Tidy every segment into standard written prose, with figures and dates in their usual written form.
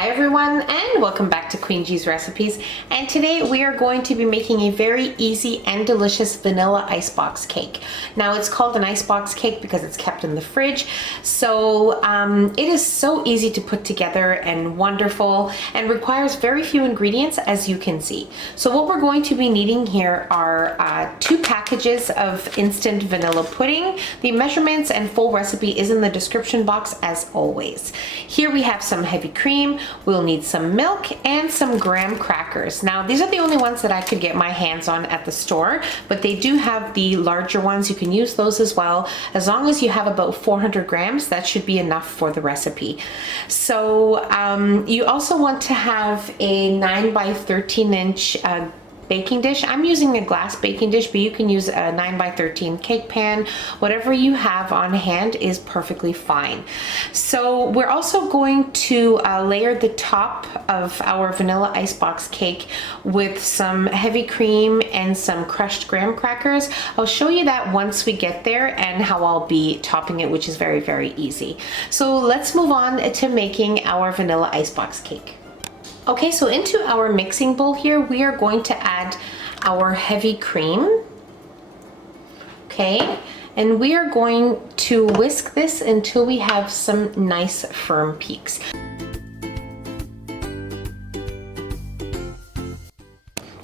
Hi everyone, and welcome back to Queen G's Recipes. And today we are going to be making a very easy and delicious vanilla icebox cake. Now it's called an icebox cake because it's kept in the fridge. So it is so easy to put together and wonderful and requires very few ingredients, as you can see. So what we're going to be needing here are 2 packages of instant vanilla pudding. The measurements and full recipe is in the description box as always. Here we have some heavy cream. We'll need some milk and some graham crackers. Now these are the only ones that I could get my hands on at the store, but they do have the larger ones. You can use those as well. As long as you have about 400 grams, that should be enough for the recipe. So you also want to have a 9 by 13 inch baking dish. I'm using a glass baking dish, but you can use a 9 by 13 cake pan. Whatever you have on hand is perfectly fine. So we're also going to layer the top of our vanilla icebox cake with some heavy cream and some crushed graham crackers. I'll show you that once we get there and how I'll be topping it, which is very, very easy. So let's move on to making our vanilla icebox cake. Okay, so into our mixing bowl here, we are going to add our heavy cream. Okay, and we are going to whisk this until we have some nice firm peaks.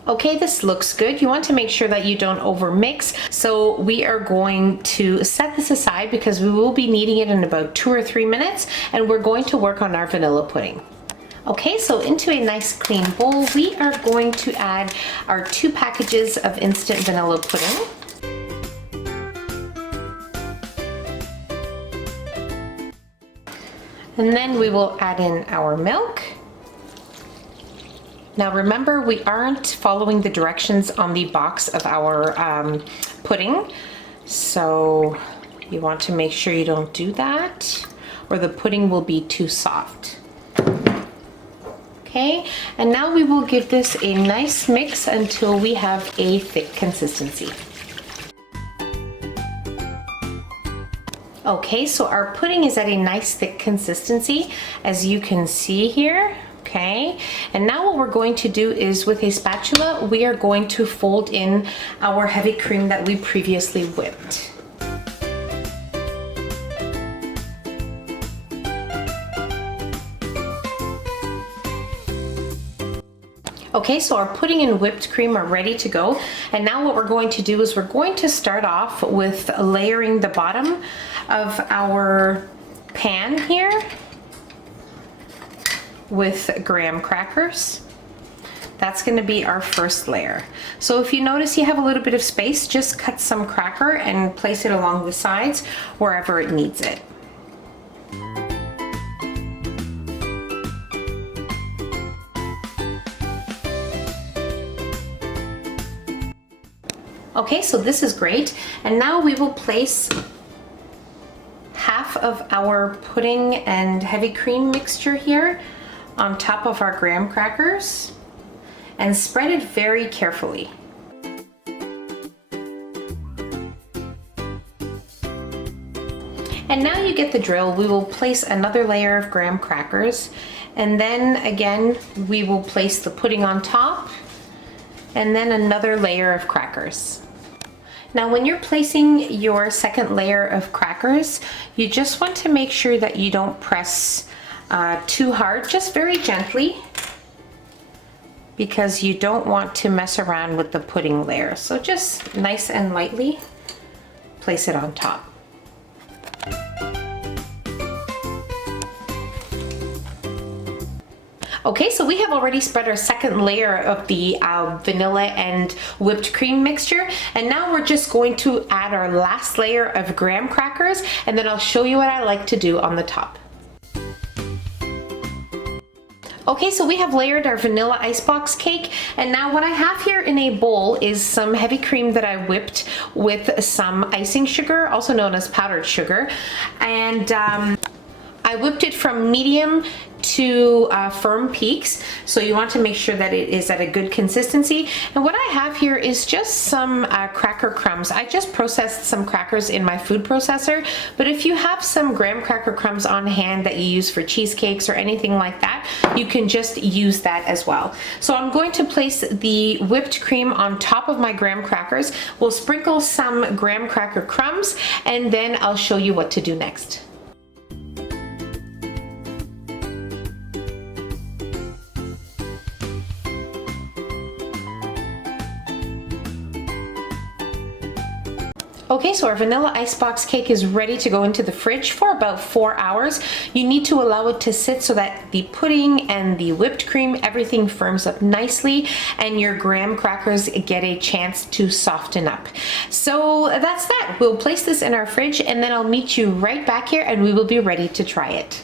Okay, this looks good. You want to make sure that you don't over mix. So we are going to set this aside because we will be needing it in about 2 or 3 minutes, and we're going to work on our vanilla pudding. Okay, so into a nice clean bowl, we are going to add our 2 packages of instant vanilla pudding. And then we will add in our milk. Now remember, we aren't following the directions on the box of our pudding, so you want to make sure you don't do that or the pudding will be too soft. Okay, and now we will give this a nice mix until we have a thick consistency. Okay, so our pudding is at a nice thick consistency, as you can see here. Okay, and now what we're going to do is, with a spatula, we are going to fold in our heavy cream that we previously whipped. Okay, so our pudding and whipped cream are ready to go. And now what we're going to do is we're going to start off with layering the bottom of our pan here with graham crackers. That's going to be our first layer. So if you notice you have a little bit of space, just cut some cracker and place it along the sides wherever it needs it. Okay, so this is great. And now we will place half of our pudding and heavy cream mixture here on top of our graham crackers and spread it very carefully. And now you get the drill. We will place another layer of graham crackers, and then again we will place the pudding on top, and then another layer of crackers. Now when you're placing your second layer of crackers, you just want to make sure that you don't press too hard, just very gently, because you don't want to mess around with the pudding layer. So just nice and lightly place it on top. Okay, so we have already spread our second layer of the vanilla and whipped cream mixture, and now we're just going to add our last layer of graham crackers, and then I'll show you what I like to do on the top. Okay, so we have layered our vanilla icebox cake, and now what I have here in a bowl is some heavy cream that I whipped with some icing sugar, also known as powdered sugar, and I whipped it from medium to firm peaks, so you want to make sure that it is at a good consistency. And what I have here is just some cracker crumbs. I just processed some crackers in my food processor, but if you have some graham cracker crumbs on hand that you use for cheesecakes or anything like that, you can just use that as well. So I'm going to place the whipped cream on top of my graham crackers. We'll sprinkle some graham cracker crumbs, and then I'll show you what to do next. Okay, so our vanilla icebox cake is ready to go into the fridge for about 4 hours. You need to allow it to sit so that the pudding and the whipped cream, everything firms up nicely and your graham crackers get a chance to soften up. So that's that. We'll place this in our fridge and then I'll meet you right back here and we will be ready to try it.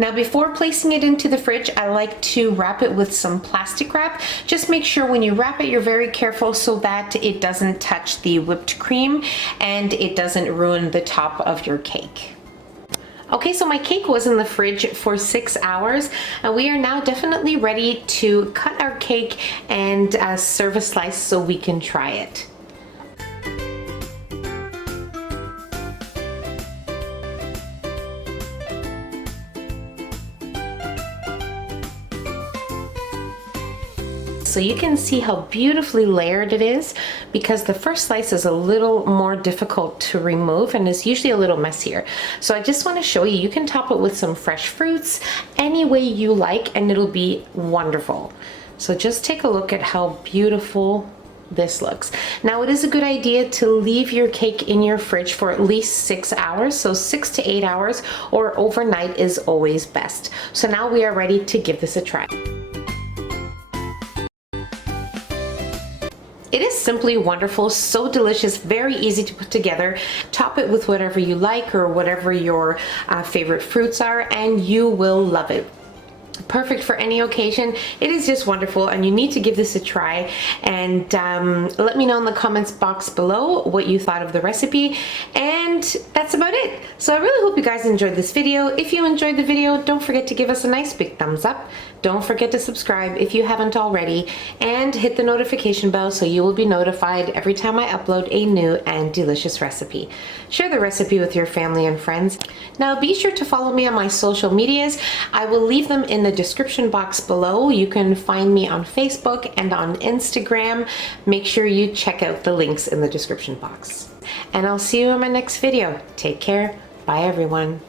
Now before placing it into the fridge, I like to wrap it with some plastic wrap. Just make sure when you wrap it, you're very careful so that it doesn't touch the whipped cream and it doesn't ruin the top of your cake. Okay, so my cake was in the fridge for 6 hours and we are now definitely ready to cut our cake and serve a slice so we can try it. So you can see how beautifully layered it is because the first slice is a little more difficult to remove and is usually a little messier. So I just want to show you, you can top it with some fresh fruits any way you like and it'll be wonderful. So just take a look at how beautiful this looks. Now it is a good idea to leave your cake in your fridge for at least 6 hours, so 6 to 8 hours, or overnight is always best. So now we are ready to give this a try. It is simply wonderful, so delicious, very easy to put together. Top it with whatever you like or whatever your favorite fruits are and you will love it. Perfect for any occasion. It is just wonderful and you need to give this a try, and let me know in the comments box below what you thought of the recipe, and that's about it. So I really hope you guys enjoyed this video. If you enjoyed the video, don't forget to give us a nice big thumbs up. Don't forget to subscribe if you haven't already, and hit the notification bell so you will be notified every time I upload a new and delicious recipe. Share the recipe with your family and friends. Now be sure to follow me on my social medias. I will leave them in the description box below. You can find me on Facebook and on Instagram. Make sure you check out the links in the description box. And I'll see you in my next video. Take care. Bye everyone.